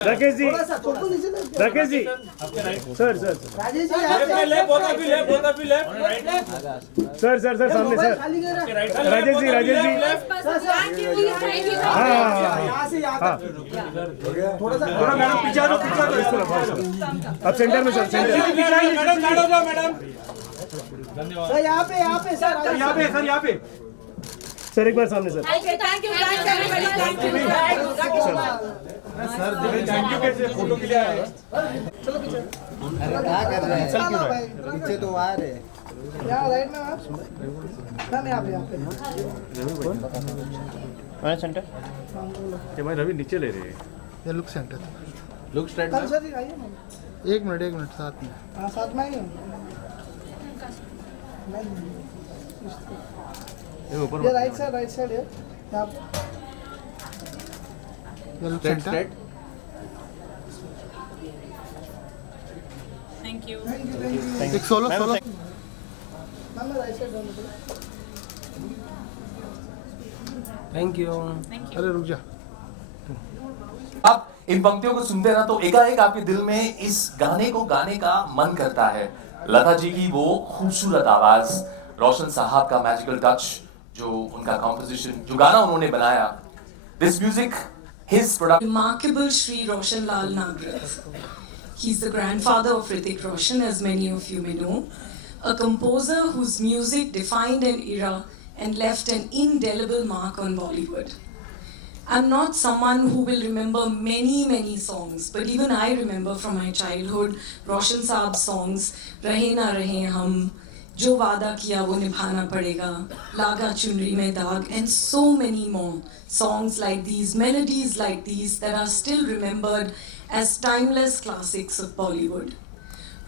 Rakesh ji, Rakesh ji, sir sir Rajesh ji sir sir sir सामने sir, Rajesh ji, Rajesh ji, हाँ यहाँ से यहाँ तक थोड़ा मैडम पीछे दो, अब सेंटर में सर, सेंटर सर यहाँ पे सर यहाँ पे सर, एक बार सामने sir. Thank you everybody. Thank you. Sir thank you कैसे फोटो के लिए आए? चलो पीछे क्या कर रहे हैं? पीछे तो आ रहे हैं। यहाँ राइट में आप मैम यहाँ पे सेंटर ये भाई रवि नीचे ले रहे हैं। ये लुक सेंटर लुक स्ट्रेट कल सर जी आइए ना एक मिनट साथ में हाँ साथ में आइए ये राइट साइड है यहाँ ये लुक सेंटर Thank you. एक सोलो मैम मैं right side down thank you अरे रुक जा आप इन पंक्तियों को सुनते ना तो एकाएक आपके दिल में इस गाने को गाने का मन करता है। लता जी की वो खूबसूरत आवाज, रोशन साहब का मैजिकल टच, जो उनका कॉम्पोजिशन, जो गाना उन्होंने बनाया, this music his product. Remarkable Shri Roshan Lal Nagrath. He's the grandfather of Hrithik Roshan, as many of you may know. A composer whose music defined an era and left an indelible mark on Bollywood. I'm not someone who will remember many songs, but even I remember from my childhood Roshan Saab's songs, Rahe Na Rahe Hum, Jo Waada Kiya Wo Nibhana Padega, Laga Chunri Mein Daag, and so many more songs like these, melodies like these that are still remembered as timeless classics of Bollywood.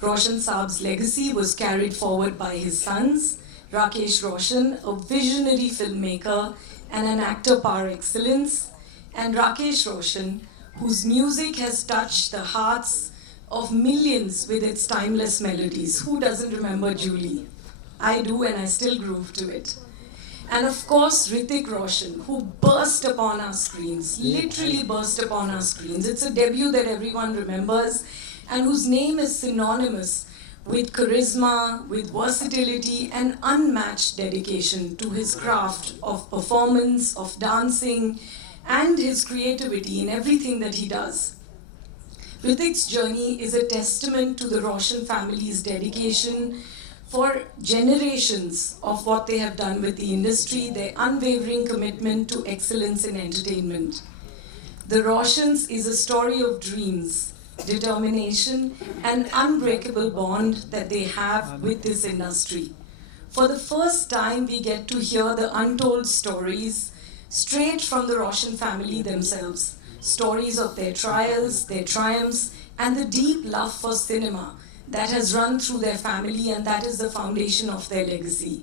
Roshan Saab's legacy was carried forward by his sons, Rakesh Roshan, a visionary filmmaker and an actor par excellence, and Rakesh Roshan, whose music has touched the hearts of millions with its timeless melodies. Who doesn't remember Julie? I do, and I still groove to it. And of course, Hrithik Roshan, who burst upon our screens, literally burst upon our screens. It's a debut that everyone remembers, and whose name is synonymous with charisma, with versatility, and unmatched dedication to his craft of performance, of dancing, and his creativity in everything that he does. Hrithik's journey is a testament to the Roshan family's dedication for generations of what they have done with the industry, their unwavering commitment to excellence in entertainment. The Roshans is a story of dreams, determination, and unbreakable bond that they have with this industry. For the first time, we get to hear the untold stories straight from the Roshan family themselves. Stories of their trials, their triumphs, and the deep love for cinema that has run through their family, and that is the foundation of their legacy.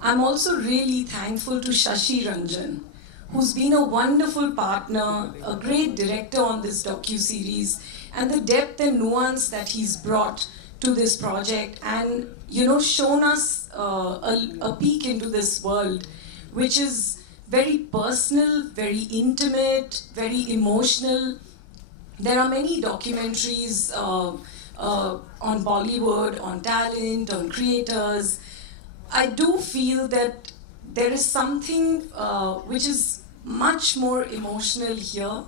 I'm also really thankful to Shashi Ranjan, who's been a wonderful partner, a great director on this docu-series, and the depth and nuance that he's brought to this project, and shown us a peek into this world, which is very personal, very intimate, very emotional. There are many documentaries on Bollywood, on talent, on creators. I do feel that there is something which is much more emotional here,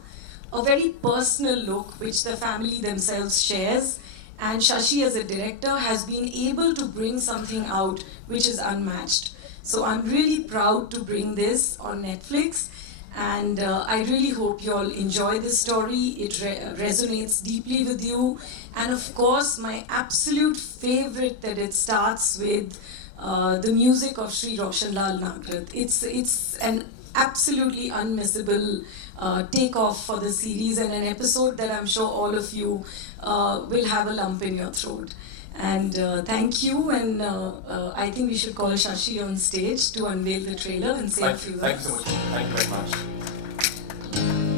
a very personal look which the family themselves shares, and Shashi as a director has been able to bring something out which is unmatched. So I'm really proud to bring this on Netflix, and I really hope you all enjoy this story. It resonates deeply with you, and of course my absolute favorite that it starts with the music of Shri Roshan Lal Nagrath. It's an absolutely unmissable takeoff for the series, and an episode that I'm sure all of you will have a lump in your throat. And thank you, and I think we should call Shashi on stage to unveil the trailer and say a few words. Thank you so much. Thank you very much.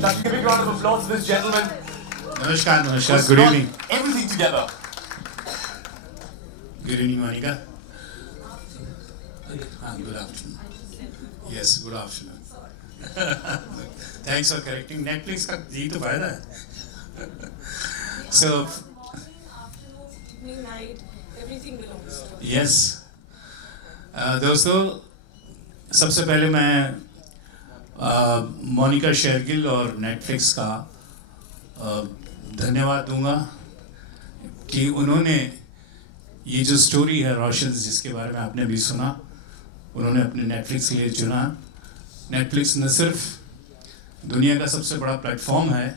Shashi, give a big round of applause to this gentleman. Namaskar, who's good brought evening. Everything together. Good evening, Monica. Good afternoon. Yes, good afternoon. Thanks for correcting. Netflix का यही तो फायदा है. So, Evening, night, everything belongs to us. yes. दोस्तों, सबसे पहले मैं मोनिका शेरगिल और नेटफ्लिक्स का धन्यवाद दूंगा कि उन्होंने ये जो स्टोरी है रोशन, जिसके बारे में आपने भी सुना, उन्होंने अपने नेटफ्लिक्स के लिए चुना। नेटफ्लिक्स न सिर्फ दुनिया का सबसे बड़ा प्लेटफॉर्म है,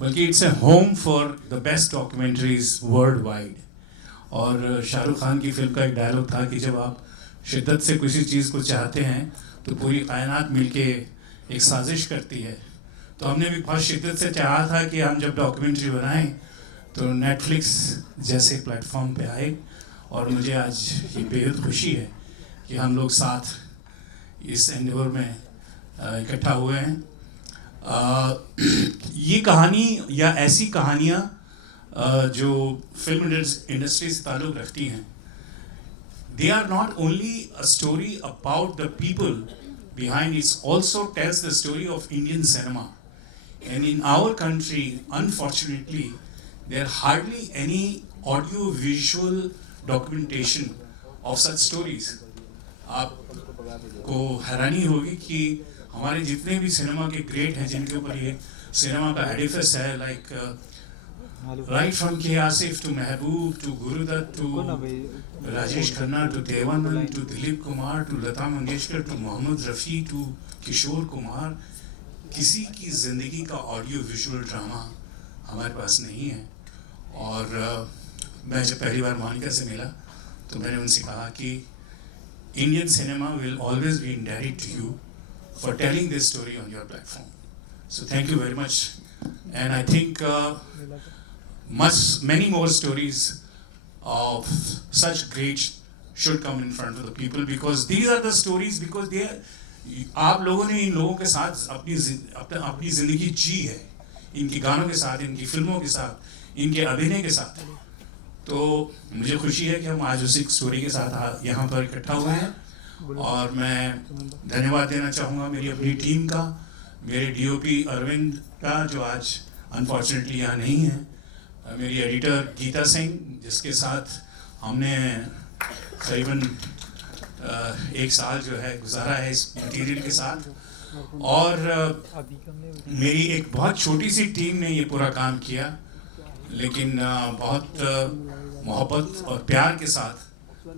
बल्कि it's a home for the best documentaries world wide. और शाहरुख खान की फिल्म का एक डायलॉग था कि जब आप शिद्दत से किसी चीज़ को चाहते हैं तो पूरी कायनात मिलके एक साजिश करती है। तो हमने भी बहुत शिद्दत से चाहा था कि हम जब डॉक्यूमेंट्री बनाएं तो नेटफ्लिक्स जैसे प्लेटफॉर्म पे आए, और मुझे आज ये बेहद खुशी है कि हम लोग साथ इस एंडेवर में इकट्ठा हुए हैं। ये कहानी या ऐसी कहानियाँ जो फिल्म इंडस्ट्री से ताल्लुक़ रखती हैं, they are not only a story about the people behind, it also tells the story of Indian cinema. And in our country, unfortunately, there are hardly any audio visual documentation of such stories. आपको हैरानी होगी कि हमारे जितने भी cinema के great हैं जिनके ऊपर ये सिनेमा का एडिफिस है, like right from K. Asif to Mehboob to Gurudutt to Rajesh Khanna to Devanand to Dilip Kumar to Lata Mangeshkar to Mohammad Rafi to Kishore Kumar, किसी की ज़िंदगी का ऑडियो विजुअल ड्रामा हमारे पास नहीं है। और मैं जब पहली बार मोनिका से मिला तो मैंने उनसे कहा कि Indian cinema will always be indebted to you for telling this story on your platform. So thank you very much, and I think many more stories of such great should come in front of the people, because these are the stories, because they are, आप लोगों ने इन लोगों के साथ अपनी ज़िंदगी जी है, इनके गानों के साथ, इनकी फिल्मों के साथ, इनके अभिनय के साथ। तो मुझे खुशी है कि हम आज उसी स्टोरी के साथ यहाँ पर इकट्ठा हुए हैं। और मैं धन्यवाद देना चाहूँगा मेरी अपनी टीम का, मेरे डीओपी अरविंद का जो आज अनफॉर्चुनेटली यहाँ नहीं है, मेरी एडिटर गीता सिंह जिसके साथ हमने करीबन 1 साल जो है गुजारा है इस मटेरियल के साथ, और मेरी एक बहुत छोटी सी टीम ने ये पूरा काम किया, लेकिन बहुत मोहब्बत और प्यार के साथ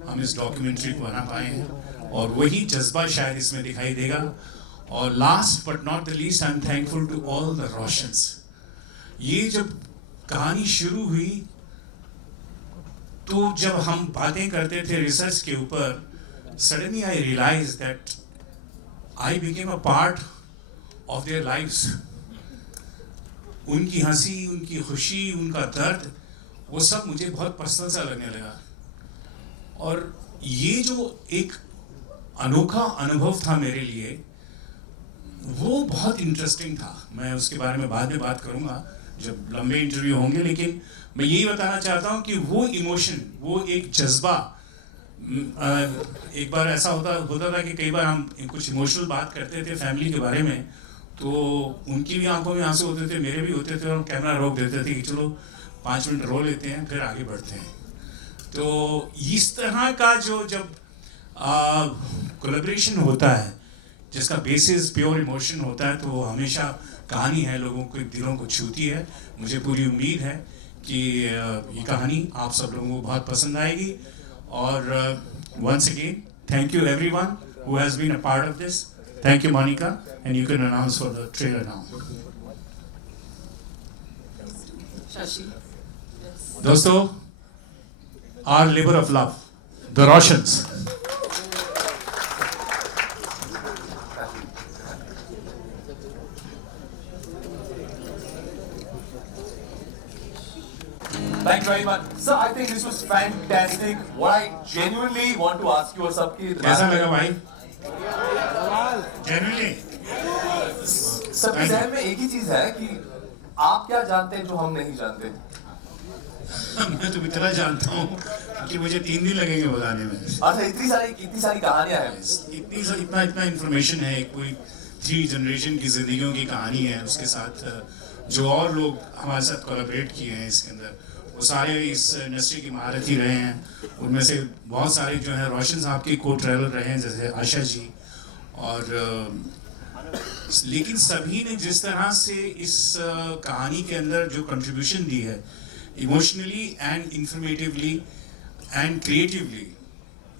हम इस डॉक्यूमेंट्री को बना पाए हैं, और वही जज्बा शायद इसमें दिखाई देगा। और last but not the least, I am thankful to all the Roshans. ये जब कहानी शुरू हुई तो जब हम बातें करते थे रिसर्च के ऊपर, suddenly I realise that I became a part of their lives. उनकी हंसी, उनकी खुशी, उनका दर्द, वो सब मुझे बहुत पर्सनल सा लगने लगा। और ये जो एक अनोखा अनुभव था मेरे लिए, वो बहुत इंटरेस्टिंग था। मैं उसके बारे में बाद में बात करूँगा जब लंबे इंटरव्यू होंगे, लेकिन मैं यही बताना चाहता हूँ कि वो इमोशन, वो एक जज्बा, एक बार ऐसा होता था कि कई बार हम कुछ इमोशनल बात करते थे फैमिली के बारे में, तो उनकी भी आंखों में आंसू होते थे, मेरे भी होते थे, और कैमरा रोक देते थे कि चलो 5 मिनट रो लेते हैं फिर आगे बढ़ते हैं। तो इस तरह का जो जब कोलैबोरेशन होता है जिसका बेसिस प्योर इमोशन होता है, तो वो हमेशा कहानी है लोगों के दिलों को छूती है। मुझे पूरी उम्मीद है कि ये कहानी आप सब लोगों को बहुत पसंद आएगी। और once again thank you everyone who has been a part of this. Thank you Monica, and you can announce for the trailer now. Shashi. दोस्तों, our labour of love, the Roshans. Thank you very much. Sir, I think this was fantastic. What I genuinely want to ask you, सबकी कैसा लगा भाई? Genuinely? सबके ज़हन में एक ही चीज़ है कि आप क्या जानते हैं जो हम नहीं जानते। मैं तो इतना जानता हूँ कि मुझे 3 दिन लगेंगे बताने में। अच्छा, इतनी सारी कहानियाँ हैं। इतना इंफॉर्मेशन है, कोई 3 जनरेशन की जिंदगियों की कहानी है, उसके साथ जो और लोग हमारे साथ कोलैबोरेट किए हैं इसके अंदर, वो सारे इस इंडस्ट्री की महारथी रहे हैं। उनमें से बहुत सारे जो हैं रोशन साहब के को ट्रेवलर रहे हैं, जैसे आशा जी। और लेकिन सभी ने जिस तरह से इस कहानी के अंदर जो कंट्रीब्यूशन दी है, emotionally and informatively and creatively,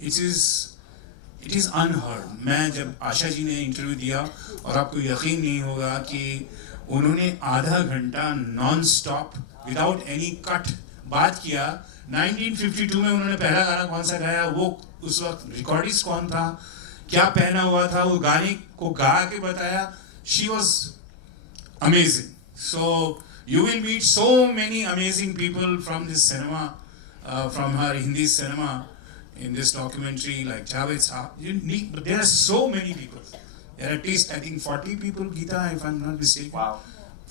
it is unheard. मैं जब आशा जी ने इंटरव्यू दिया, और आपको यकीन नहीं होगा कि उन्होंने आधा घंटा non stop without any cut बात किया। 1952 में उन्होंने पहला गाना कौन सा गाया, वो उस वक्त रिकॉर्डिस्ट कौन था, क्या पहना हुआ था, वो गाने को गा के बताया। She was amazing. So you will meet so many amazing people from this cinema, from her Hindi cinema in this documentary, like Javed Saab. But there are so many people. There are at least, I think, 40 people, Geeta, if I'm not mistaken. Wow.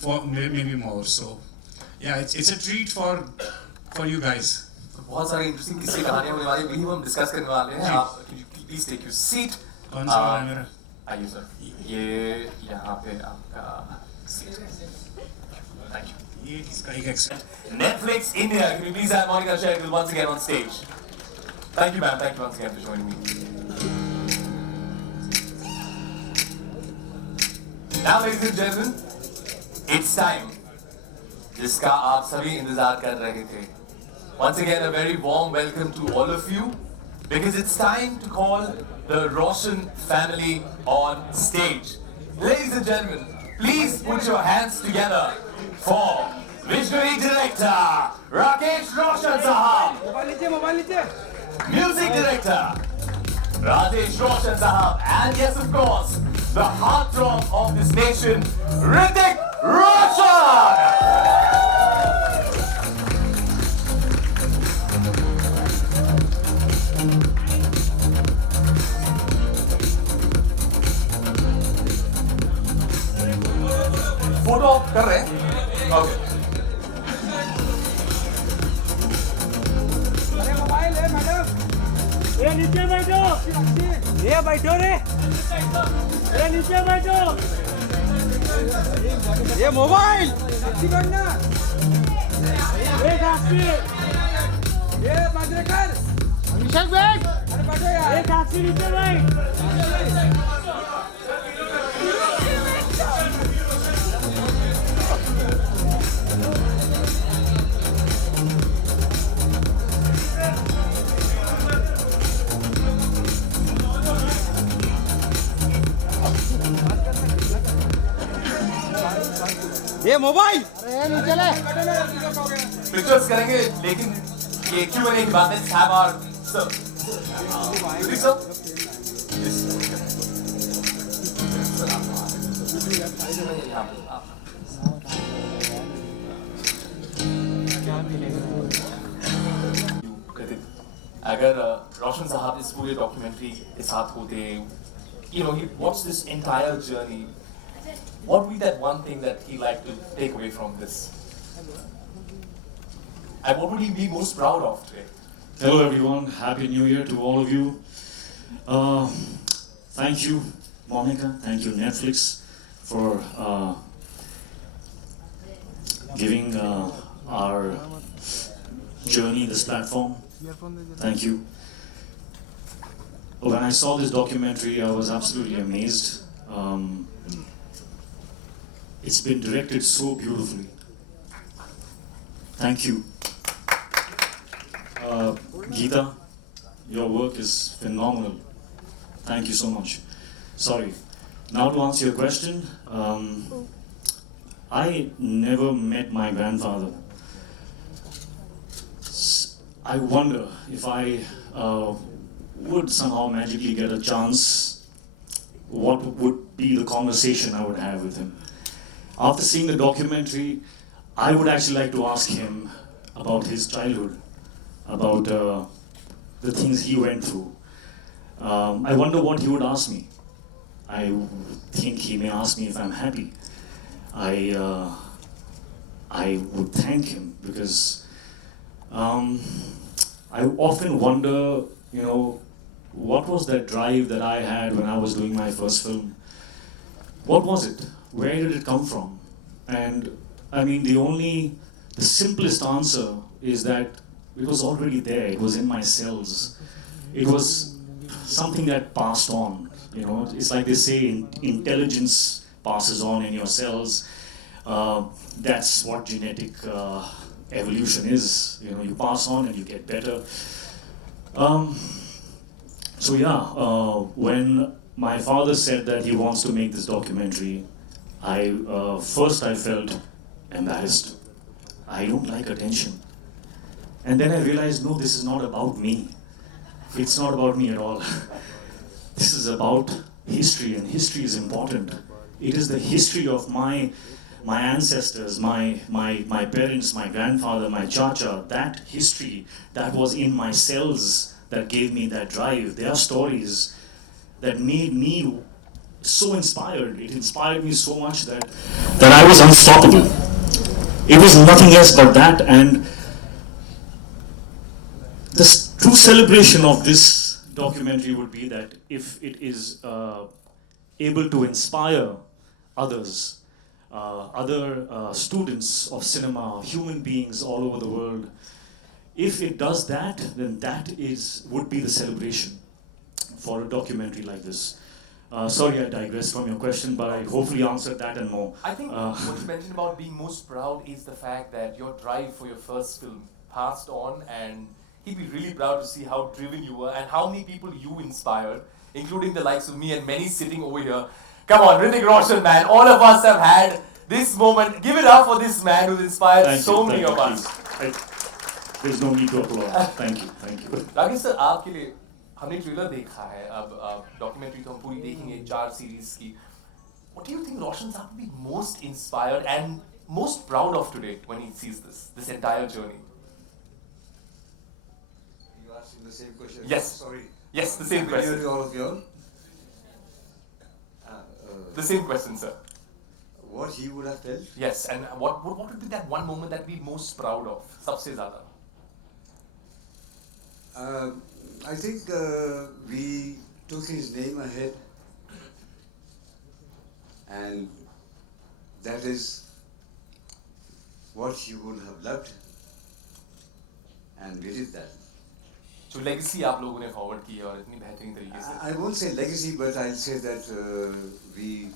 For maybe more. So, yeah, it's a treat for you guys. बहुत सारी interesting किस्से कहानियां होने वाली, वही हम discuss करने वाले हैं। आप प्लीज टेक योर सीट। कौन सा वाला है मेरा? आइए सर, ये यहाँ पे आपका सीट। Thank you. ये इसका एक extra. Netflix India, can you please have Monica Shankar once again on stage? Thank you, ma'am. Thank you once again for joining me. Now, ladies and gentlemen, it's time. जिसका आप सभी इंतजार कर रहे थे. Once again, a very warm welcome to all of you, because it's time to call the Roshan family on stage. Ladies and gentlemen, please put your hands together for Visionary Director Rakesh Roshan Sahab. Music Director Rajesh Roshan Sahab, and yes, of course, the heartthrob of this nation, Hrithik Roshan. Photo कर रहे हैं? Okay. ये नीचे बैठो, ये बैठो रे, ये नीचे बैठो, ये मोबाइल, ये साक्षी, ये माजरेकर, अभिषेक बैठ, अरे बैठो यार, ये साक्षी नीचे बैठ। ये मोबाइल, अरे नीचे ले, पिक्चर्स करेंगे, लेकिन ये Q&A की बात है। Have our sir, Hrithik sir, अगर रोशन साहब इस पूरे डॉक्यूमेंट्री के साथ होते, you know, he watched this entire journey, what would be that one thing that he liked to take away from this? And what would he be most proud of today? Hello everyone, Happy New Year to all of you. Thank you Monica, thank you Netflix for giving our journey this platform. Thank you. When I saw this documentary, I was absolutely amazed. It's been directed so beautifully. Thank you. Geeta, your work is phenomenal. Thank you so much. Sorry. Now to answer your question, I never met my grandfather. I wonder if I would somehow magically get a chance, what would be the conversation I would have with him. After seeing the documentary, I would actually like to ask him about his childhood, about the things he went through. I wonder what he would ask me. I think he may ask me if I'm happy. I would thank him because I often wonder, you know, what was that drive that I had when I was doing my first film? What was it? Where did it come from? And I mean, the simplest answer is that it was already there. It was in my cells. It was something that passed on. You know, it's like they say, intelligence passes on in your cells. That's what genetic evolution is. You know, you pass on and you get better. So yeah, when my father said that he wants to make this documentary, first I felt embarrassed. I don't like attention. And then I realized, no, this is not about me. It's not about me at all. This is about history, and history is important. It is the history of my ancestors, my parents, my grandfather, my chacha, that history that was in my cells that gave me that drive. Their stories that made me so inspired. It inspired me so much that I was unstoppable. It was nothing else but that, and the true celebration of this documentary would be that if it is able to inspire others, other students of cinema, human beings all over the world, if it does that, then that would be the celebration for a documentary like this. Sorry, I digressed from your question, but I hopefully answered that and more. I think what you mentioned about being most proud is the fact that your drive for your first film passed on, and he'd be really proud to see how driven you were and how many people you inspired, including the likes of me and many sitting over here. Come on, Hrithik Roshan, man. All of us have had this moment. Give it up for this man who's inspired many of us. There's no need to applaud. Thank you. Rakesh sir, आपके लिए हमने trailer देखा है, अब documentary तो हम पूरी देखेंगे 4 सीरीज की. What do you think Roshan Saab will be most inspired and most proud of today when he sees this entire journey? You asking the same question? Yes. Sorry. Yes, the same question. To all of you all. The same question, sir. What he would have felt? Yes, and what would be that one moment that we're most proud of? सबसे ज़्यादा. I think we took his name ahead, and that is what he would have loved, and we did that. जो legacy आप लोगों ने forward की है और इतनी बेहतरीन तरीके से. I won't say legacy, but I'll say that we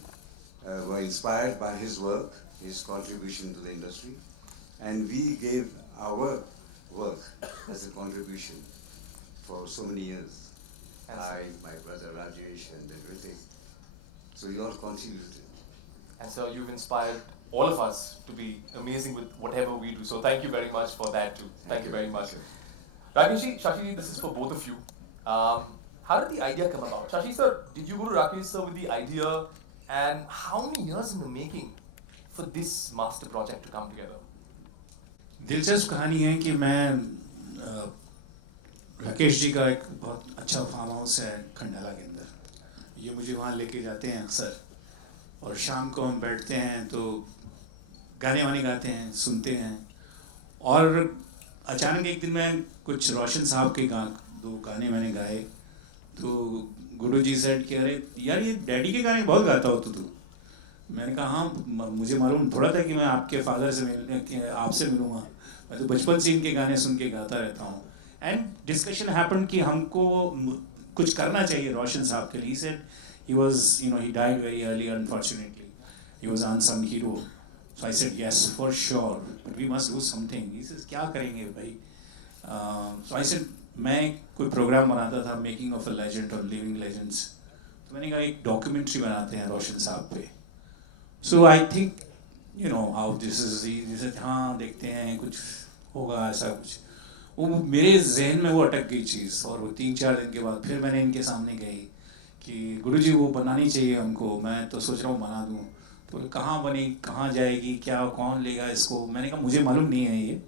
were inspired by his work, his contribution to the industry, and we gave our work as a contribution for so many years. I, my brother Rajesh, and everything. So you all contributed. And so you've inspired all of us to be amazing with whatever we do. So thank you very much for that too. Thank you very much. Rakesh ji, Shashi ji, this is for both of you. How did the idea come about? Shashi sir, did you go to Rakesh sir with the idea, and how many years in the making for this master project to come together? दिलचस्प कहानी है कि मैं राकेश जी का एक बहुत अच्छा farm house है खंडाला के अंदर. ये मुझे वहाँ लेके जाते हैं अक्सर, और शाम को हम बैठते हैं तो गाने वाने गाते हैं, सुनते हैं. और अचानक एक दिन मैं कुछ रोशन साहब के 2 गाने मैंने गाए, तो गुरु जी सेड कि अरे यार ये डैडी के गाने बहुत गाता हो तू. मैंने कहा हाँ, मुझे मालूम थोड़ा था कि मैं आपके फादर से आपसे मिलूँगा. मैं तो बचपन से इनके गाने सुन के गाता रहता हूँ. एंड डिस्कशन हैपन कि हमको कुछ करना चाहिए रोशन साहब के लिए. Said he was, he died very early, unfortunately. He was unsung hero. So I said, yes, for sure, but we must do something. He says, क्या करेंगे भाई? So I said, मैं कोई प्रोग्राम बनाता था, मेकिंग ऑफ अ लेजेंड और living legends. तो मैंने कहा एक डॉक्यूमेंट्री बनाते हैं रोशन साहब पे. So I think, how this is. He said, हाँ देखते हैं, कुछ होगा ऐसा कुछ. वो मेरे जहन में वो अटक गई चीज़, और वो 3-4 दिन के बाद फिर मैंने इनके सामने गई कि गुरुजी वो बनानी चाहिए हमको. मैं तो सोच रहा हूँ बना दूँ. तो कहाँ बनी, कहाँ जाएगी, क्या कौन लेगा इसको? मैंने कहा मुझे मालूम नहीं है ये,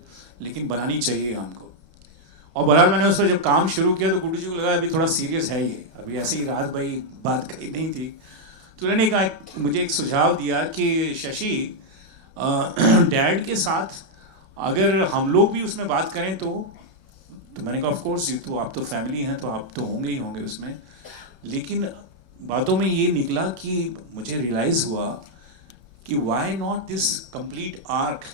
लेकिन बनानी चाहिए हमको. और बहरहाल मैंने उसको जब काम शुरू किया तो गुरुजी को लगा अभी थोड़ा सीरियस है ये, अभी ऐसे ही रात भाई बात कही नहीं थी. तो उन्होंने कहा, मुझे एक सुझाव दिया कि शशि, डैड के साथ अगर हम लोग भी उसमें बात करें तो मैंने कहा ऑफ कोर्स, तो आप तो फैमिली हैं तो आप तो होंगे ही होंगे उसमें. लेकिन बातों में ये निकला कि मुझे रियलाइज़ हुआ कि why not this complete arc.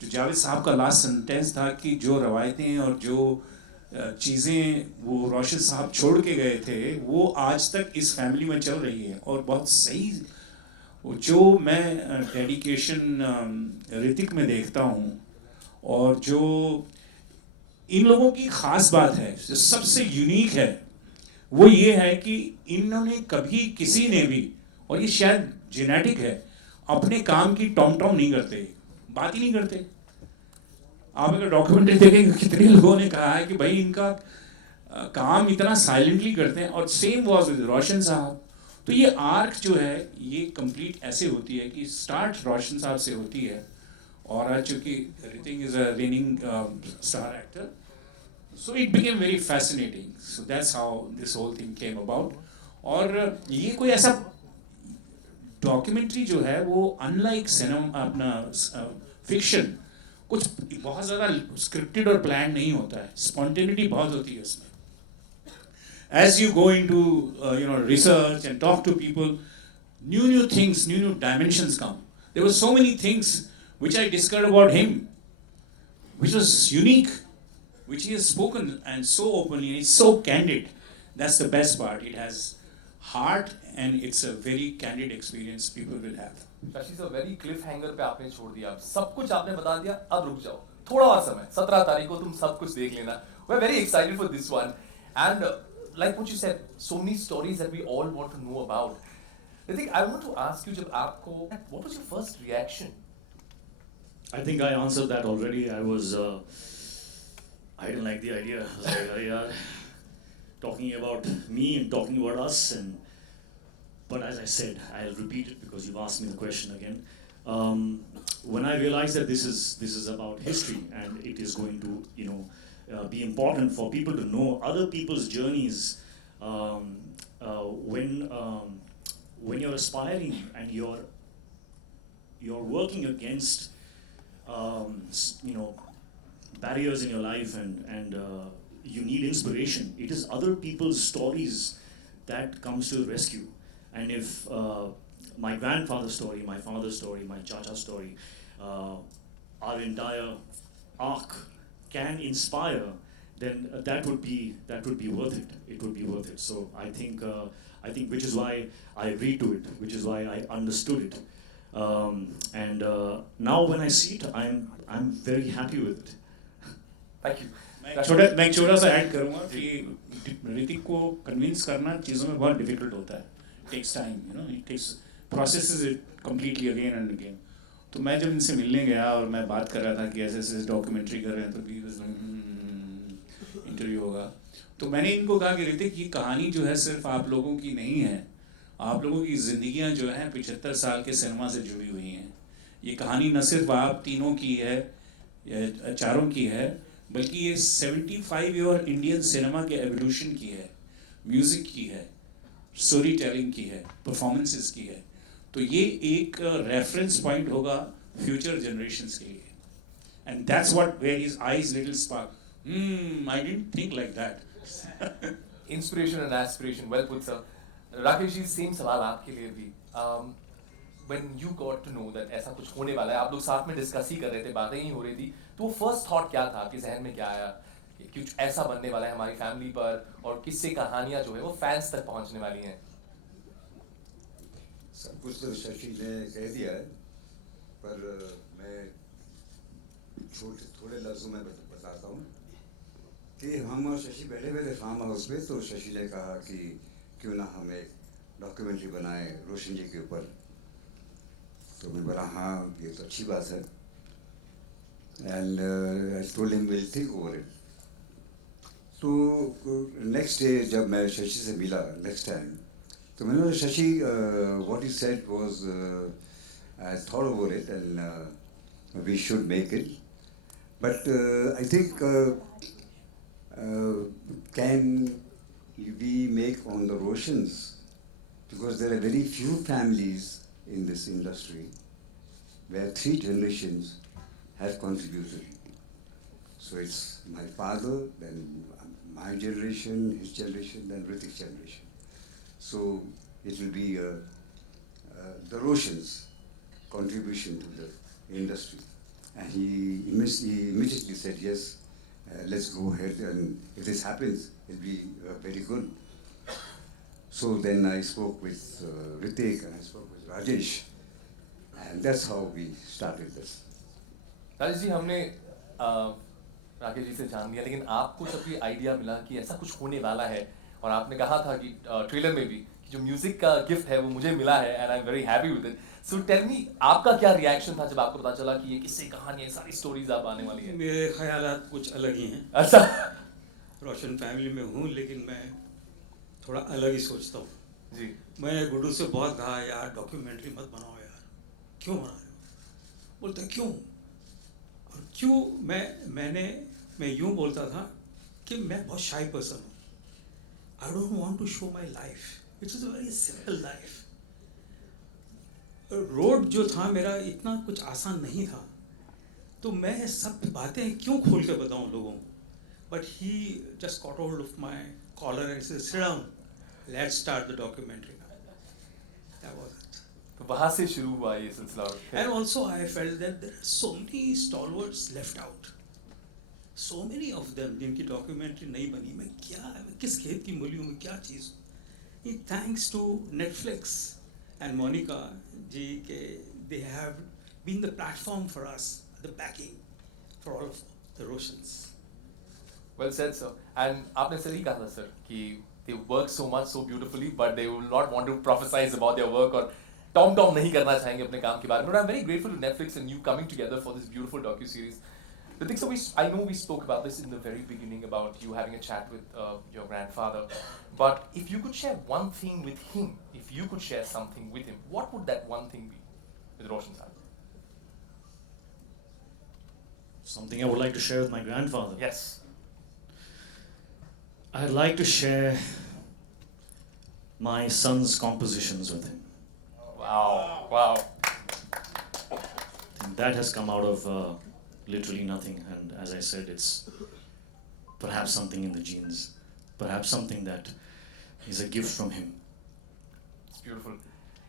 जो जावेद साहब का लास्ट सेंटेंस था कि जो रवायतें और जो चीज़ें वो रोशन साहब छोड़ के गए थे वो आज तक इस फैमिली में चल रही है, और बहुत सही। जो मैं डेडिकेशन ऋतिक में देखता हूँ, और जो इन लोगों की ख़ास बात है, जो सबसे यूनिक है, वो ये है कि इन्होंने कभी किसी ने भी, और ये शायद जेनेटिक है, अपने काम की टॉम टॉम नहीं करते, बात ही नहीं करते। आप अगर डॉक्यूमेंट्री देखेंगे कितने लोगों ने कहा है कि भाई इनका काम इतना साइलेंटली करते हैं, और सेम वाज विद रोशन साहब। तो ये आर्क जो है ये कंप्लीट ऐसे होती है कि स्टार्ट रोशन साहब से होती है, और आज चूँकि Hrithik is a raining star actor, so it became very fascinating. So that's how this whole thing came about. और ये कोई ऐसा डॉक्यूमेंट्री जो है वो अनलाइक सिनेमा अपना फिक्शन कुछ बहुत ज़्यादा स्क्रिप्टेड और प्लान नहीं होता है, स्पॉन्टेनिटी बहुत होती है उसमें। As you go into research and talk to people, new things, new dimensions come. There were so many things which I discovered about him, which was unique, which he has spoken and so openly, and it's so candid. That's the best part. It has heart and it's a very candid experience people will have. Shashi sir, very Cliff hanger पे आपने छोड़ दिया, सब कुछ आपने बता दिया, अब रुक जाओ थोड़ा और समय, 17 तारीख को तुम सब कुछ देख लेना। We're very excited for this one, and like what you said, so many stories that we all want to know about. Ritik, I want to ask you, जब आपको, what was your first reaction? I think I answered that already. I didn't like the idea. I was like, yeah, talking about me and talking about us, but as I said, I'll repeat it because you've asked me the question again. When I realized that this is about history and it is going to be important for people to know other people's journeys, when you're aspiring and you're working against barriers in your life, and you need inspiration, it is other people's stories that comes to the rescue. And if my grandfather's story, my father's story, my chacha's story, our entire arc can inspire, then that would be worth it. It would be worth it. So I think which is why I agreed to it, which is why I understood it, and now when I see it, I'm very happy with it. Thank you. मैं एक छोटा सा add करूँगा कि ऋतिक को convince करना चीज़ों में बहुत डिफिकल्ट होता है, takes time, it takes processes it completely again and again. तो मैं जब इनसे मिलने गया और मैं बात कर रहा था कि ऐसे ऐसे डॉक्यूमेंट्री कर रहे हैं, तो भी इंटरव्यू होगा, तो मैंने इनको कहा कि ऋतिक, ये कहानी जो है सिर्फ आप लोगों की नहीं है, आप लोगों की ज़िंदगियाँ जो हैं 75 साल के सिनेमा से जुड़ी हुई हैं। ये कहानी न सिर्फ आप तीनों की है या चारों की है, बल्कि ये 75 ईयर इंडियन सिनेमा के एवोल्यूशन की है, म्यूज़िक की है, स्टोरी टेलिंग की है, परफॉर्मेंसेस की है। तो ये एक रेफरेंस पॉइंट होगा फ्यूचर जनरेशन्स के लिए, and that's what where his eyes little spark, I didn't think like that. Inspiration and aspiration, well put sir. Rakesh ji, same सवाल आपके लिए भी। When you got to know that ऐसा कुछ होने वाला है, आप लोग साथ में डिस्कस ही कर रहे थे, बातें ही हो रही थी, तो फर्स्ट थॉट क्या था, आपके जहन में क्या आया कि कुछ ऐसा बनने वाला है हमारी फैमिली पर, और किससे कहानियां जो है वो फैंस तक पहुंचने वाली हैं? सब कुछ तो शशि ने कह दिया है, पर मैं थोड़े लफ्ज़ों में बताता हूँ कि हम और शशि बैठे हुए थे फार्म हाउस पे, तो शशि ने कहा कि क्यों ना हम एक डॉक्यूमेंट्री बनाए रोशन जी के ऊपर। तो मैं बोला हाँ, ये तो अच्छी बात है, and I told him will think over it. तो नेक्स्ट डे जब मैं शशि से मिला नेक्स्ट टाइम, तो मैंने बोला Shashi, what you said was, I thought over it and we should make it, but I think can we make on the Roshans, because there are very few families in this industry where 3 generations have contributed. So it's my father, then my generation, his generation, then Ritik's generation. So it will be the Roshans contribution to the industry. And he immediately said, yes, let's go ahead, and if this happens, it'll be very good. So then I spoke with Ritik and I spoke with Rajesh, and that's how we started this. Rajesh ji, हमने राकेश जी से जान लिया, लेकिन आपको जब ये idea मिला कि ऐसा कुछ होने वाला है, और आपने कहा था कि ट्रेलर में भी कि जो म्यूजिक का गिफ्ट है वो मुझे मिला है, and I am very happy with it. So tell me, आपका क्या रिएक्शन था जब आपको पता चला कि ये किस्से कहानी, सारी स्टोरीज आप आने वाली है? मेरे ख्यालात कुछ अलग ही हैं. अच्छा. रोशन फैमिली में हूँ, लेकिन मैं थोड़ा अलग ही सोचता हूँ जी. मैंने गुड्डू से बहुत कहा, यार डॉक्यूमेंट्री मत बनाओ यार. क्यों बना रहे हो? बोलते क्यों? और क्यों मैं यूँ बोलता था कि मैं बहुत शाई पर्सन हूँ. I don't want to show my life. It's a very simple life. Road जो था मेरा इतना कुछ आसान नहीं था, तो मैं सब बातें क्यों खोल के बताऊँ लोगों को. But he just caught hold of my collar and said, sit down, let's start the documentary. That was it. तो वहाँ से शुरू हुआ ये सिलसिला. And also I felt that there are so many stalwarts left out. So many of them जिनकी documentary नहीं बनी. मैं किस खेत की मूली हूँ, मैं क्या चीज़ हूँ. Thanks to Netflix and Monica जी के they have been the platform for us, the backing for all of the Roshans. Well said, sir. And आपने सही कहा था सर कि they work so much, so beautifully, but they will not want to prophesize about their work और Tom नहीं करना चाहेंगे अपने काम के बारे में. But I'm very grateful to Netflix and you coming together for this beautiful docu-series. The thing, so I know we spoke about this in the very beginning about you having a chat with your grandfather. But if you could share one thing with him, if you could share something with him, what would that one thing be with Roshan sir? Something I would like to share with my grandfather. Yes. I'd like to share my son's compositions with him. Wow, wow. That has come out of literally nothing, and as I said, it's perhaps something in the genes, perhaps something that is a gift from him. It's beautiful.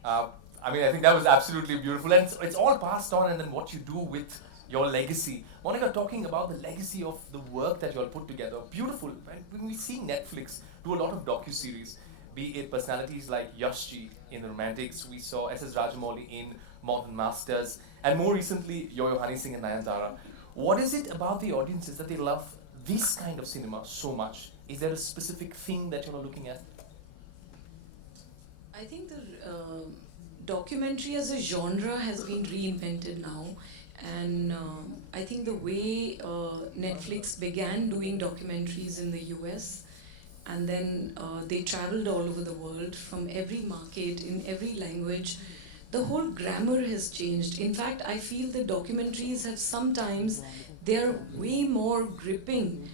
I mean, I think that was absolutely beautiful, and it's all passed on, and then what you do with your legacy. Monica, talking about the legacy of the work that you all put together, beautiful. And when we see Netflix do a lot of docu-series, be it personalities like Yash Ji in The Romantics, we saw S.S. Rajamouli in Modern Masters, and more recently, Yo-Yo Honey Singh and Nayanthara. What is it about the audiences that they love this kind of cinema so much? Is there a specific thing that you're looking at? I think the documentary as a genre has been reinvented now. And I think the way Netflix began doing documentaries in the US, and then they traveled all over the world from every market, in every language, the whole grammar has changed. In fact, I feel the documentaries have sometimes, they're way more gripping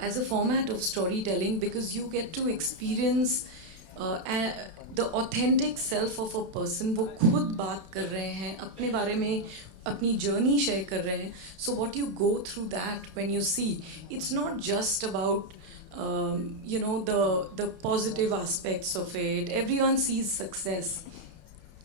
as a format of storytelling, because you get to experience the authentic self of a person. वो खुद बात कर रहे हैं अपने बारे में, अपनी journey share कर रहे हैं. So what you go through that when you see, it's not just about the positive aspects of it. Everyone sees success.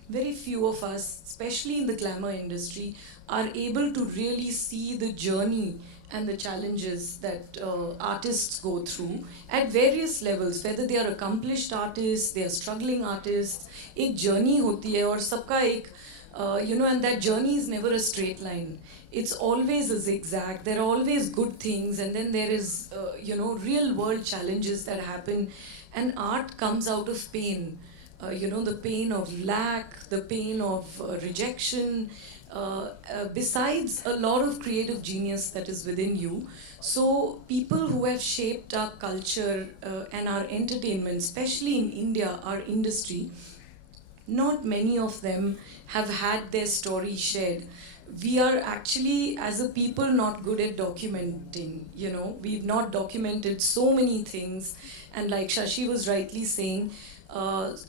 Very few of us, especially in the glamour industry, are able to really see the journey and the challenges that artists go through at various levels, whether they are accomplished artists, they are struggling artists. एक journey होती है और सबका एक and that journey is never a straight line. It's always a zigzag. There are always good things, and then there is real world challenges that happen, and art comes out of pain. The pain of lack, the pain of rejection, besides a lot of creative genius that is within you. So people who have shaped our culture and our entertainment, especially in India, our industry, not many of them have had their story shared. We are actually, as a people, not good at documenting. We've not documented so many things, and like Shashi was rightly saying,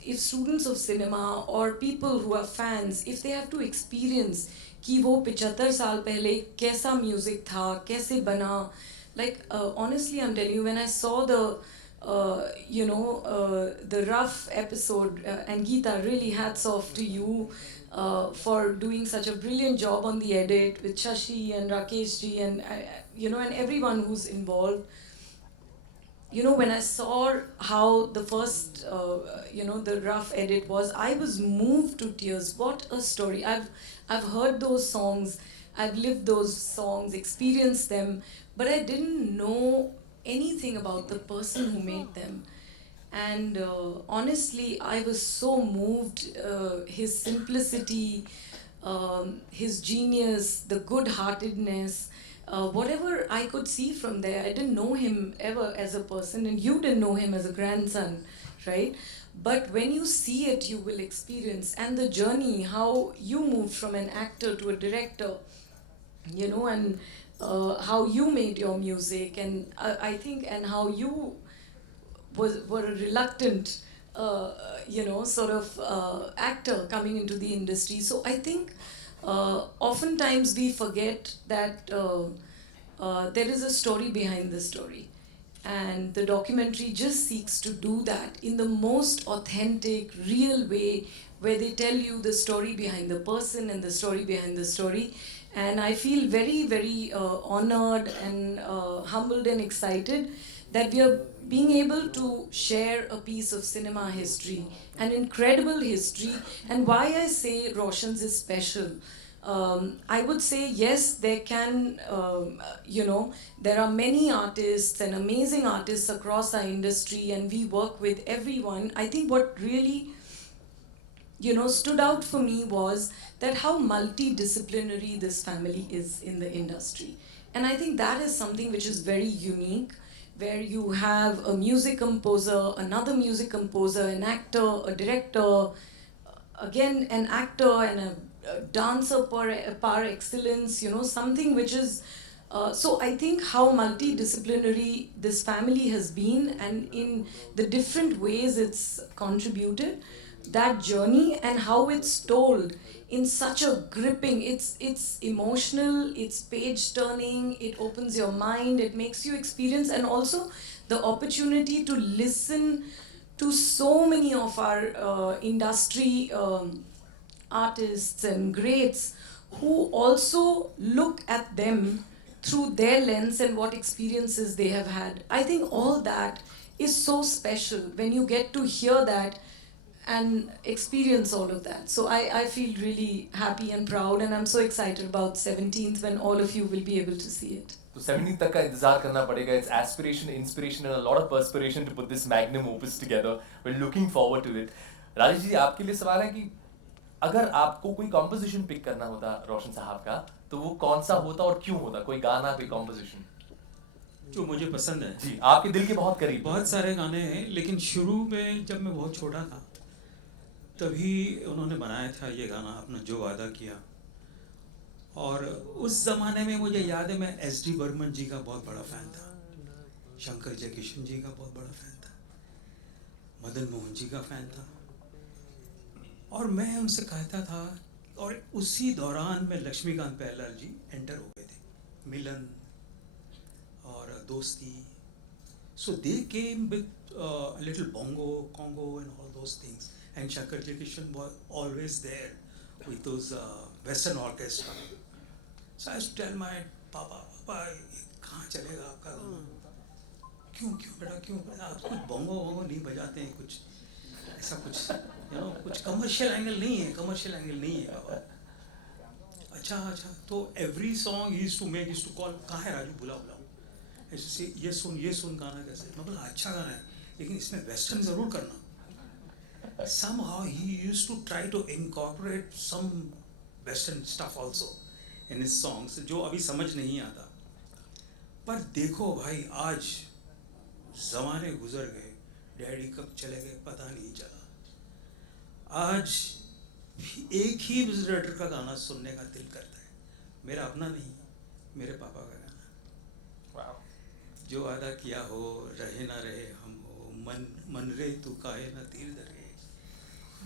if students of cinema or people who are fans, if they have to experience कि वो 75 साल पहले कैसा music था, कैसे बना, like honestly I'm telling you, when I saw the the rough episode, and Geeta, really hats off to you for doing such a brilliant job on the edit with Shashi and Rakesh ji and and everyone who's involved. When I saw how the first, the rough edit was, I was moved to tears. What a story! I've heard those songs, I've lived those songs, experienced them, but I didn't know anything about the person who made them. And honestly, I was so moved. His simplicity, his genius, the good-heartedness. Whatever I could see from there, I didn't know him ever as a person, and you didn't know him as a grandson, right? But when you see it, you will experience, and the journey, how you moved from an actor to a director, and how you made your music, and I think, and how you were a reluctant, actor coming into the industry. So I think oftentimes we forget that there is a story behind the story. And the documentary just seeks to do that in the most authentic, real way, where they tell you the story behind the person and the story behind the story. And I feel very, very honored and humbled and excited that we are being able to share a piece of cinema history, an incredible history. And why I say Roshan's is special. I would say, yes, there can, there are many artists and amazing artists across our industry, and we work with everyone. I think what really, stood out for me was that how multidisciplinary this family is in the industry. And I think that is something which is very unique, where you have a music composer, another music composer, an actor, a director, again, an actor and a dancer par excellence, something which is, so I think how multidisciplinary this family has been, and in the different ways it's contributed, that journey, and how it's told in such a gripping, it's emotional, it's page turning, it opens your mind, it makes you experience, and also the opportunity to listen to so many of our industry artists and greats who also look at them through their lens and what experiences they have had. I think all that is so special when you get to hear that and experience all of that. So I feel really happy and proud, and I'm so excited about 17th when all of you will be able to see it. तो 17 तक का इंतजार करना पड़ेगा. It's aspiration, inspiration and a lot of perspiration to put this magnum opus together. We're looking forward to it. Rajesh ji, आपके लिए सवाल है कि अगर आपको कोई कॉम्पोजिशन पिक करना होता रोशन साहब का, तो वो कौन सा होता और क्यों होता? कोई गाना, कोई कॉम्पोजिशन जो मुझे पसंद है जी, आपके दिल के बहुत करीब. बहुत सारे गाने हैं, लेकिन शुरू में जब मैं बहुत छोटा था तभी उन्होंने बनाया था ये गाना, अपना जो वादा किया. और उस ज़माने में मुझे याद है, मैं एस.डी. बर्मन जी का बहुत बड़ा फ़ैन था, शंकर जयकिशन जी का बहुत बड़ा फ़ैन था, मदन मोहन जी का फ़ैन था. और मैं उनसे कहता था, और उसी दौरान में लक्ष्मीकांत प्यारेलाल जी एंटर हो गए थे, मिलन और दोस्ती. So they came with little bongo, congo and all those things. And Shankar Jayakishan was always there with those Western orchestra. So I used to tell my Papa, कहाँ चलेगा आपका? क्यों बेटा क्यों? आप कुछ bongo नहीं बजाते हैं, कुछ ऐसा कुछ, कुछ कमर्शियल एंगल नहीं है बाबा. अच्छा, तो every song he used to call, कहाँ है राजू, बुलाओ. ऐसे से ये सुन गाना कैसे? मैं बोला अच्छा गाना है, लेकिन इसमें वेस्टर्न ज़रूर करना. Somehow he used to try to incorporate some western stuff also in his songs, जो अभी समझ नहीं आता. पर देखो भाई, आज ज़माने गुजर गए, डैडी कब चले गए पता नहीं चला. आज एक ही विजिटर का गाना सुनने का दिल करता है, मेरा अपना नहीं, मेरे पापा का गाना. जो वादा किया हो, रहे ना रहे हम हो, मन रे तू काहे ना तीर दरे.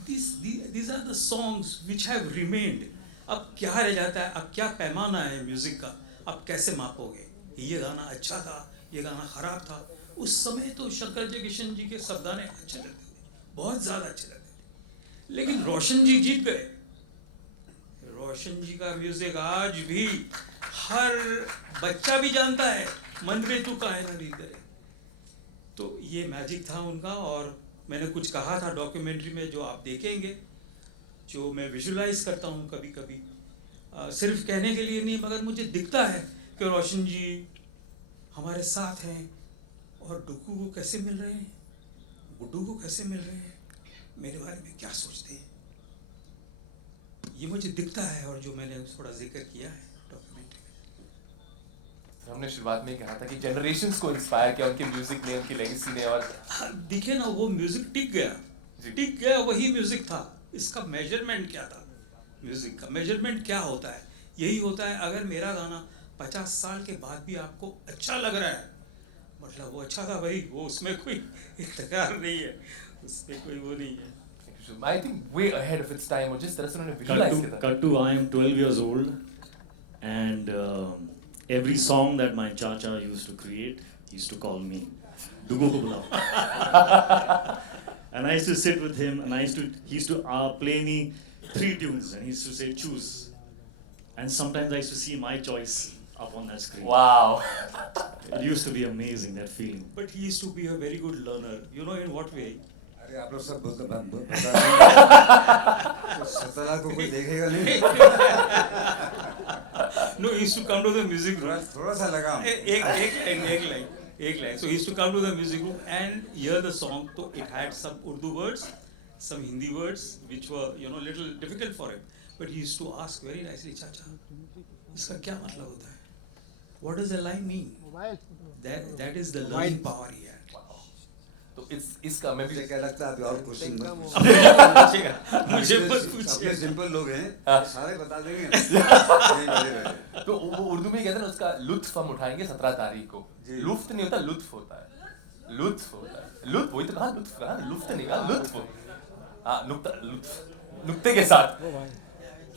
These are the songs which have remained. अब क्या रह जाता है, अब क्या पैमाना है म्यूज़िक का, अब कैसे मापोगे? ये गाना अच्छा था, ये गाना ख़राब था, उस समय तो शंकर जयकिशन जी के शब्दाने अच्छे लगते थे, बहुत ज़्यादा अच्छे लगते थे, लेकिन रोशन जी जीत गए। रोशन जी का म्यूजिक आज भी हर बच्चा भी जानता है, मंदिरे तू काहे ना रीत करे। तो ये मैजिक था उनका। और मैंने कुछ कहा था डॉक्यूमेंट्री में जो आप देखेंगे, जो मैं विजुलाइज करता हूँ कभी कभी, सिर्फ कहने के लिए नहीं, मगर मुझे दिखता है कि रोशन जी हमारे साथ हैं और डुगू को कैसे मिल रहे हैं, गुड्डू को कैसे मिल रहे हैं, मेरे बारे में क्या सोचते हैं, ये मुझे दिखता है। और जो मैंने थोड़ा जिक्र किया है डॉक्यूमेंट्री में, हमने शुरुआत में कहा था कि जनरेशंस को इंस्पायर किया उनके म्यूजिक ने, उनकी लेगेसी ने। और दिखे ना वो म्यूजिक टिक गया, वही म्यूजिक था। इसका मेजरमेंट क्या था? म्यूजिक का मेजरमेंट क्या होता है? यही होता है, अगर मेरा गाना 50 साल के बाद भी आपको अच्छा लग रहा है, मतलब वो अच्छा था भाई, वो उसमें कोई तकरार नहीं है, उसमें कोई वो नहीं है। I think way ahead of its time, और जिस तरह से उन्होंने visualize किया था। Cut to I am 12 years old, and every song that my chacha used to create, he used to call me, Dugo ko bulao. And I used to sit with him, and he used to play me 3 tunes, and he used to say choose. And sometimes I used to see my choice up on that screen. Wow. It used to be amazing, that feeling. But he used to be a very good learner. You know in what way? अरे आप लोग सब सतरा को कोई देखेगा नहीं। No, he used to come to the music room. थोड़ा सा लगा। एक line. So he used to come to the music room and hear the song. So it had some Urdu words, some Hindi words, which were little difficult for him. But he used to ask very nicely, Chacha, इसका क्या मतलब होता है? What does the line mean? That is the learning power he had. तो इसका मैं मुझे क्या लगता है, अभी और क्वेश्चन मुझे मत पूछिए। अपने सिंपल लोग हैं, सारे बता देंगे। तो वो उर्दू में कहते हैं ना, उसका लुत्फ हम उठाएंगे 17 तारीख को। लुत्फ नहीं होता, लुत्फ होता है। लुत्फ होता है, लुत्फ वही तो कहा, लुत्फ कहा, लुत्फ नहीं कहा, लुत्फ। हाँ, नुक्ते के साथ।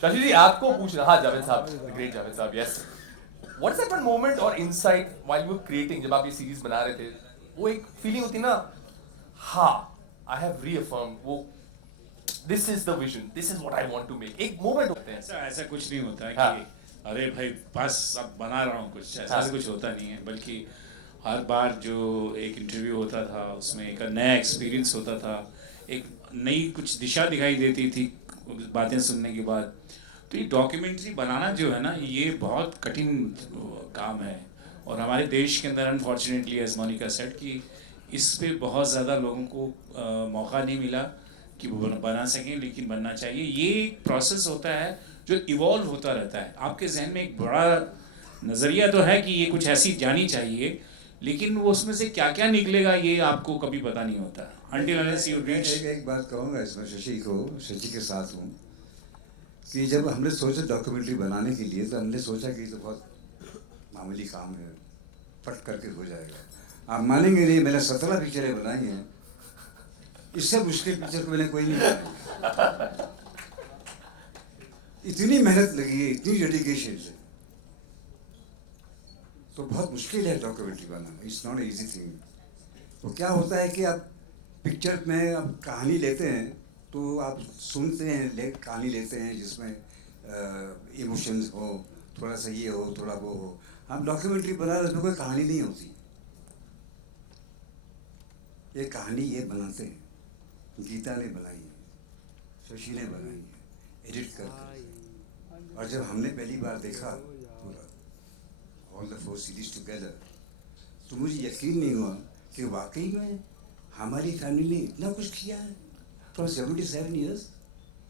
शशि जी आपको पूछना, हाँ जावेद साहब, ग्रेट जावेद साहब, yes. What's that one moment or insight while you were creating, जब आप ये सीरीज बना रहे थे, वो एक फीलिंग होती ना, हाँ, I have reaffirmed, वो this is the vision, this is what I want to make, एक मोमेंट होते हैं। ऐसा कुछ नहीं होता है कि अरे भाई बस अब बना रहा हूँ कुछ, ऐसा कुछ होता नहीं है। बल्कि हर बार जो एक इंटरव्यू होता था उसमें एक नया एक्सपीरियंस होता था, एक नई कुछ दिशा दिखाई देती थी बातें सुनने के बाद। तो ये डॉक्यूमेंट्री बनाना जो है ना, ये बहुत कठिन काम है। और हमारे देश के अंदर अनफॉर्चुनेटली एज मोनिका सेड कि इस पे बहुत ज़्यादा लोगों को मौका नहीं मिला कि वो बना सकें, लेकिन बनना चाहिए। ये एक प्रोसेस होता है जो इवॉल्व होता रहता है। आपके जहन में एक बड़ा नज़रिया तो है कि ये कुछ ऐसी जानी चाहिए, लेकिन वो उसमें से क्या क्या निकलेगा ये आपको कभी पता नहीं होता। Until unless you reach। एक बात कहूँगा इसमें शशि के साथ हूँ कि जब हमने सोचा डॉक्यूमेंट्री बनाने के लिए, तो हमने सोचा कि तो बहुत मामूली काम है, फट करके हो जाएगा। आप मानेंगे नहीं, मैंने 17 पिक्चरें बनाई हैं, इससे मुश्किल पिक्चर को मैंने कोई नहीं बनाया। इतनी मेहनत लगी है, इतनी डेडिकेशन से, तो बहुत मुश्किल है documentary banana. It's not easy thing. तो क्या होता है कि आप पिक्चर में आप कहानी लेते हैं, तो आप सुनते हैं, कहानी लेते हैं जिसमें इमोशंस हो, थोड़ा सा ये हो, थोड़ा वो हो। हम डॉक्यूमेंट्री बना रहे, उसमें कोई कहानी नहीं होती। ये कहानी ये बनाते हैं, गीता ने बनाई है, शशि ने बनाई है, एडिट करके। और जब हमने पहली बार देखा पूरा ऑल द 4 सीरीज टुगेदर, तो मुझे यकीन नहीं हुआ कि वाकई में हमारी फैमिली ने इतना कुछ किया है फॉर 77 ईयर्स।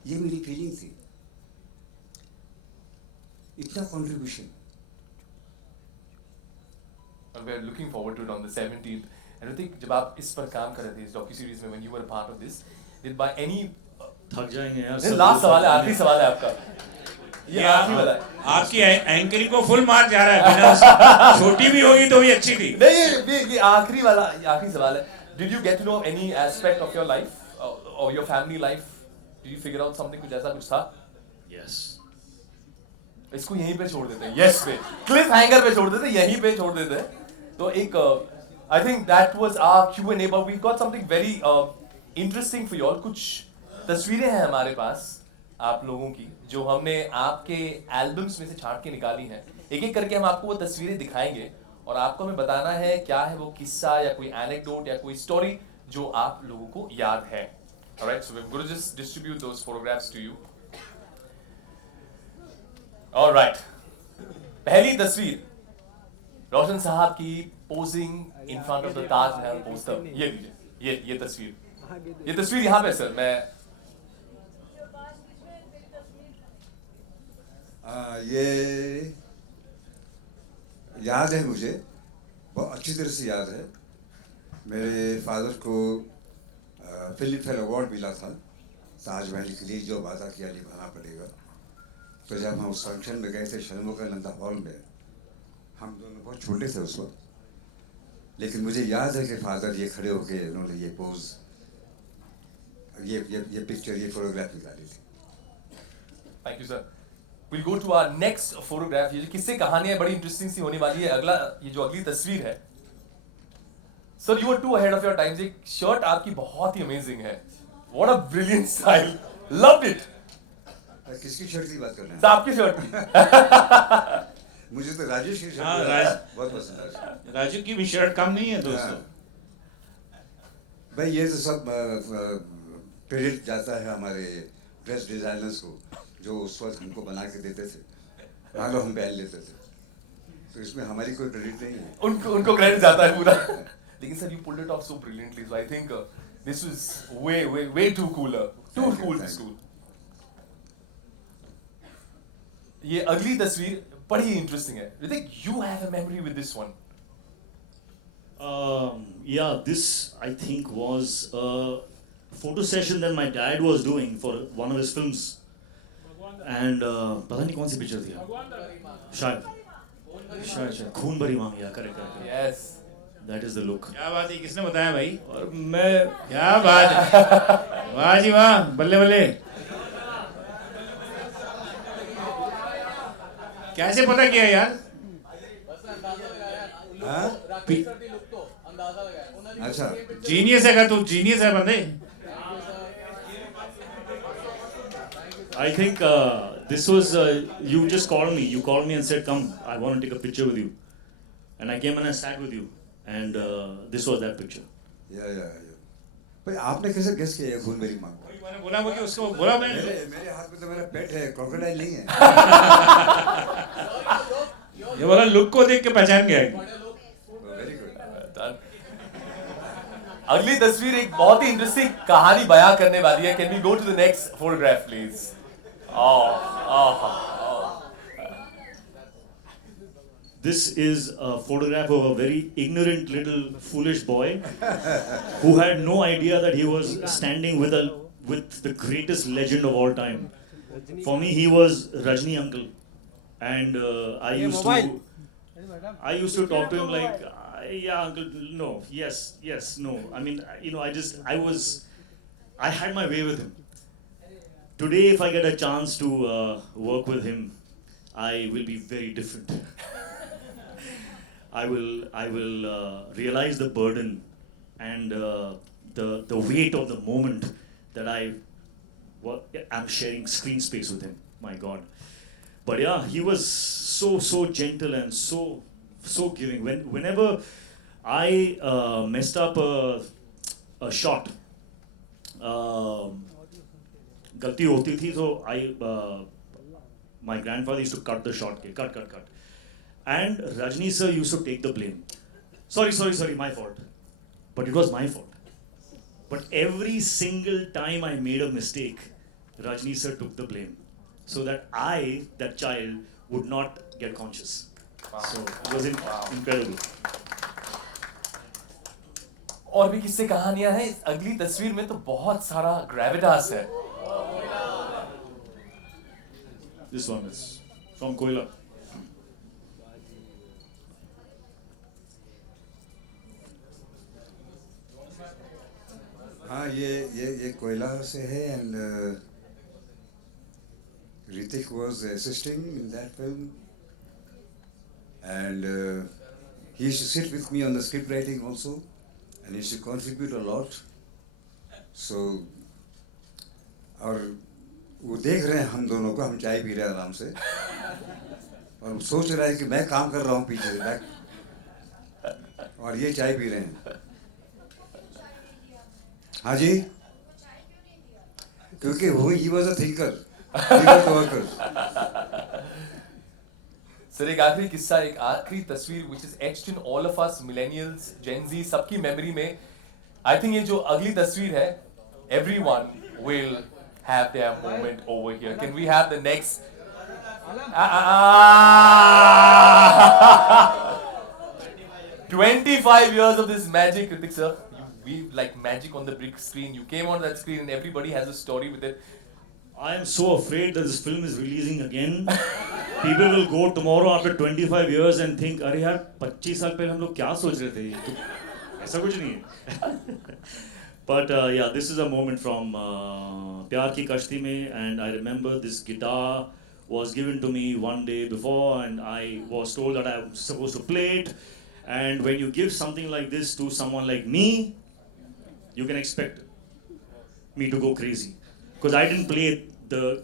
ये मेरी फीलिंग थी, इतना contribution. We are looking forward to it on the 17th. And I think जब आप इस पर काम कर रहे थे इस डॉक्यू सीरीज में, when you were a part of this, did by any थक जाएंगे यार। लास्ट सवाल है, आखिरी सवाल है आपका, ये आखिरी वाला है। आपकी एंकरिंग को फुल मार्क जा रहा है, बिना छोटी भी होगी तो भी अच्छी थी। नहीं, ये आखिरी वाला, ये आखिरी सवाल है। Did you get to know any aspect of your life or your family life? Did you figure out something, कुछ ऐसा कुछ था? Yes. इसको यहीं पे छोड़ देते हैं, यस पे, क्लिफ हैंगर पे छोड़ देते हैं, यहीं पे छोड़ देते हैं। तो एक I think that was our Q&A, but we've got something very interesting for you all. कुछ तस्वीरें हैं हमारे पास आप लोगों की जो हमने आपके एल्बम्स में से छांट के निकाली हैं. एक एक करके हम आपको वो तस्वीरें दिखाएंगे और आपको हमें बताना है क्या है वो किस्सा या कोई एनेक्डोट या कोई स्टोरी जो आप लोगों को याद है. Alright, so we're going to just distribute those photographs to you. Alright, पहली तस्वीर रोशन साहब की posing in front of the Taj Mahal poster. ये लीजिए, ये तस्वीर यहाँ पे सर. मैं ये याद है मुझे, बहुत अच्छी तरह से याद है. मेरे फादर को फिल्म फेयर अवार्ड मिला था ताजमहल के लिए, जो वादा किया निभाना पड़ेगा. तो जब हम उस फंक्शन में गए थे शर्मोकानंदा हॉल में, हम दोनों बहुत छोटे थे उस वक्त, लेकिन मुझे याद है कि फादर ये खड़े होके उन्होंने ये पोज, ये पिक्चर, ये फोटोग्राफ निकाली थी. Thank you sir. Will go to our next photograph. ये जो किस्से कहानियां बड़ी इंटरेस्टिंग सी होने वाली है. ये जो अगली तस्वीर है सर, you are too ahead of your times. एक शर्ट आपकी बहुत ही अमेजिंग है. What a brilliant style, loved it. किसकी शर्ट की बात कर रहे हैं? आपकी शर्ट की. मुझे तो राजेश की शर्ट बहुत पसंद है. राजू की भी शर्ट कम नहीं है दोस्तों. भाई ये तो सब क्रेडिट जाता है हमारे ड्रेस डिजाइनर्स को, जो उस वक्त हमको बना के देते थे, मानो हम पहन लेते थे. तो इसमें हमारी कोई क्रेडिट नहीं है. उनको क्रेडिट जाता है पूरा. लेकिन sir, you pulled it off so brilliantly. So I think this was way too cooler, too cool to school. ये अगली तस्वीर बड़ी इंटरेस्टिंग है. Hrithik, you have a memory with this one. Yeah, this I think was a photo session that my dad was doing for one of his films. And पता नहीं कौन सी picture थी, शायद खून भरी मांग. या correct. Yes. That is the look. क्या बात है, किसने बताया भाई? और मैं, क्या बात है, वाह जी वाह, बल्ले बल्ले. कैसे पता किया यार? अच्छा, जीनियस है का तू, जीनियस है बंदे. I think this was you just called me. You called me and said, "Come, I want to take a picture with you." And I came and I sat with you, and this was that picture. या. भाई आपने कैसे guess किया खून मेरी मांग? मैंने बोला वो कि उसको बोला मैंने. मेरे हाथ में तो मेरा पेट है, क्रोकोडाइल नहीं है. ये बोला लुक को देख के पहचान गया. Very good. अगली तस्वीर एक बहुत ही इंटरेस्टिंग कहानी बयां करने वाली है. Can we go to the next photograph please? This is a photograph of a very ignorant little foolish boy who had no idea that he was standing with the greatest legend of all time. For me, he was Rajni uncle, and I used to talk to him like, yeah uncle, no, yes, no. I mean, I had my way with him. Today, if I get a chance to work with him, I will be very different. I will realize the burden and the weight of the moment that I'm sharing screen space with him. My God. But yeah, he was so gentle and so giving. Whenever I messed up a shot, गलती होती थी, so my grandfather used to cut the shot, cut. And Rajni sir used to take the blame. Sorry, my fault. But it was my fault. But every single time I made a mistake, Rajni sir took the blame. So that that child, would not get conscious. Wow. So it was incredible. और भी किस्से कहानियां हैं. इस अगली तस्वीर में तो बहुत सारा ग्रेविटास है. This one is from Koila. हाँ, ये कोयला से है. And Hrithik was assisting in that film. And he used to sit with me on the script writing also, and he used to contribute a lot. So, और वो देख रहे हैं हम दोनों को, हम चाय पी रहे हैं आराम से, और सोच रहा है कि मैं काम कर रहा हूँ पीछे बैक, और ये चाय पी रहे हैं. हाँ जी, क्योंकि वो he was a thinker, he was a worker. Sir एक आखिरी किस्सा, एक आखिरी तस्वीर which is etched in all of us millennials, Gen Z, सबकी मेमोरी में. I think ये जो अगली तस्वीर है, everyone will have their moment over here. Can we have the next? 25 years of this magic, Hrithik sir. You weave like magic on the big screen. You came on that screen and everybody has a story with it. I am so afraid that this film is releasing again. People will go tomorrow after 25 years and think, अरे यार 25 साल पहले हम लोग क्या सोच रहे थे? ऐसा कुछ नहीं है. But yeah, this is a moment from Pyar Ki Kashti Mein, and I remember this guitar was given to me one day before, and I was told that I was supposed to play it. And when you give something like this to someone like me, you can expect me to go crazy. Because I didn't play the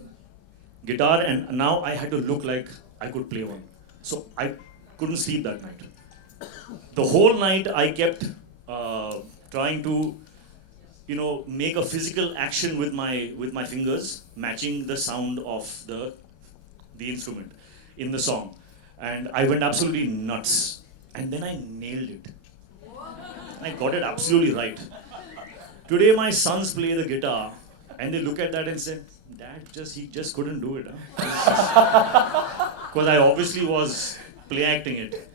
guitar, and now I had to look like I could play one. So I couldn't sleep that night. The whole night I kept trying to, you know, make a physical action with my fingers, matching the sound of the instrument in the song. And I went absolutely nuts. And then I nailed it. I got it absolutely right. Today my sons play the guitar and they look at that and say, Dad, he just couldn't do it. Because I obviously was play acting it.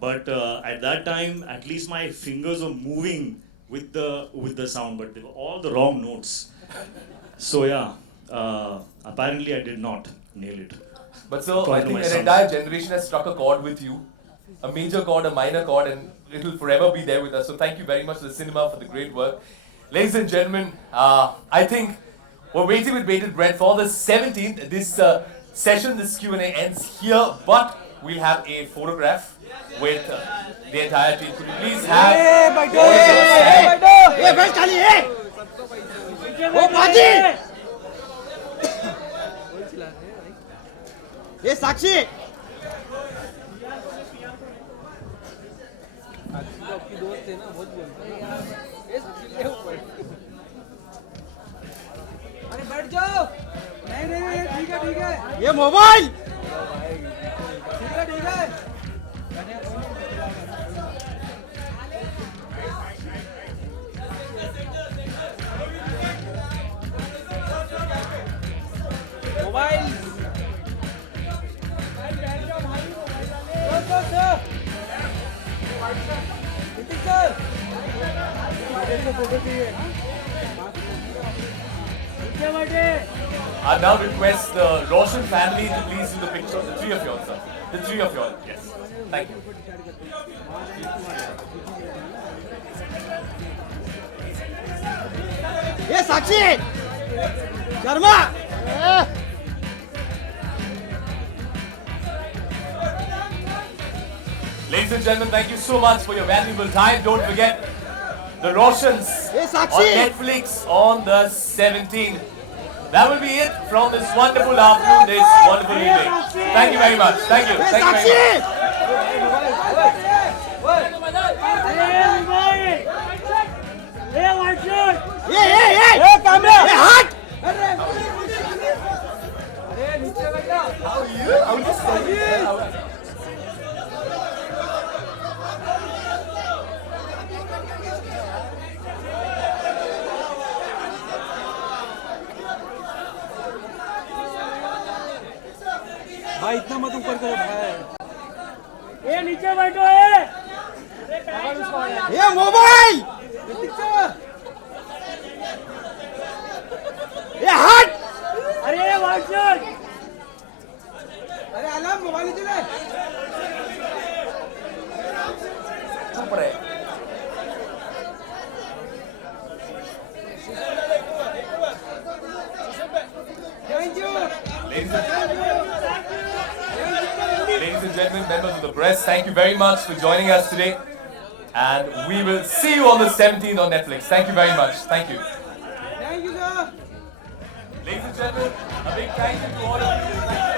But at that time, at least my fingers were moving with the sound, but they were all the wrong notes. So yeah, apparently I did not nail it. But so I think an entire generation has struck a chord with you. A major chord, a minor chord, and it will forever be there with us. So thank you very much to the cinema for the great work. Ladies and gentlemen, I think we're waiting with bated breath for the 17th. This session, this Q&A ends here, but we'll have a photograph with the entire team. Could you please have... ये साक्षी आपकी दोस्त है ना, बहुत बोलता है. अरे बैठ जाओ. नहीं ठीक है. ये मोबाइल ठीक है. Mobile I now request the Roshan family to please do the picture. The three of you, sir. The three of you, yes. Thank you. ये साक्षी Sharma. Ladies and gentlemen, thank you so much for your valuable time. Don't forget the Roshans on Netflix on the 17th. That will be it from this wonderful afternoon, this wonderful evening. Thank you very much. Thank you. Thank you very much. How are you? I was just saying. भाई इतना मत ऊपर करो भाई. ये नीचे बैठो है. ये मोबाइल. ये हट. अरे वाचर. अरे अलार्म मोबाइल चले. चुप रहे. Thank you. Ladies and gentlemen, members of the Press, thank you very much for joining us today. And we will see you on the 17th on Netflix. Thank you very much. Thank you. Thank you, sir. Ladies and gentlemen, a big thank you to all of you.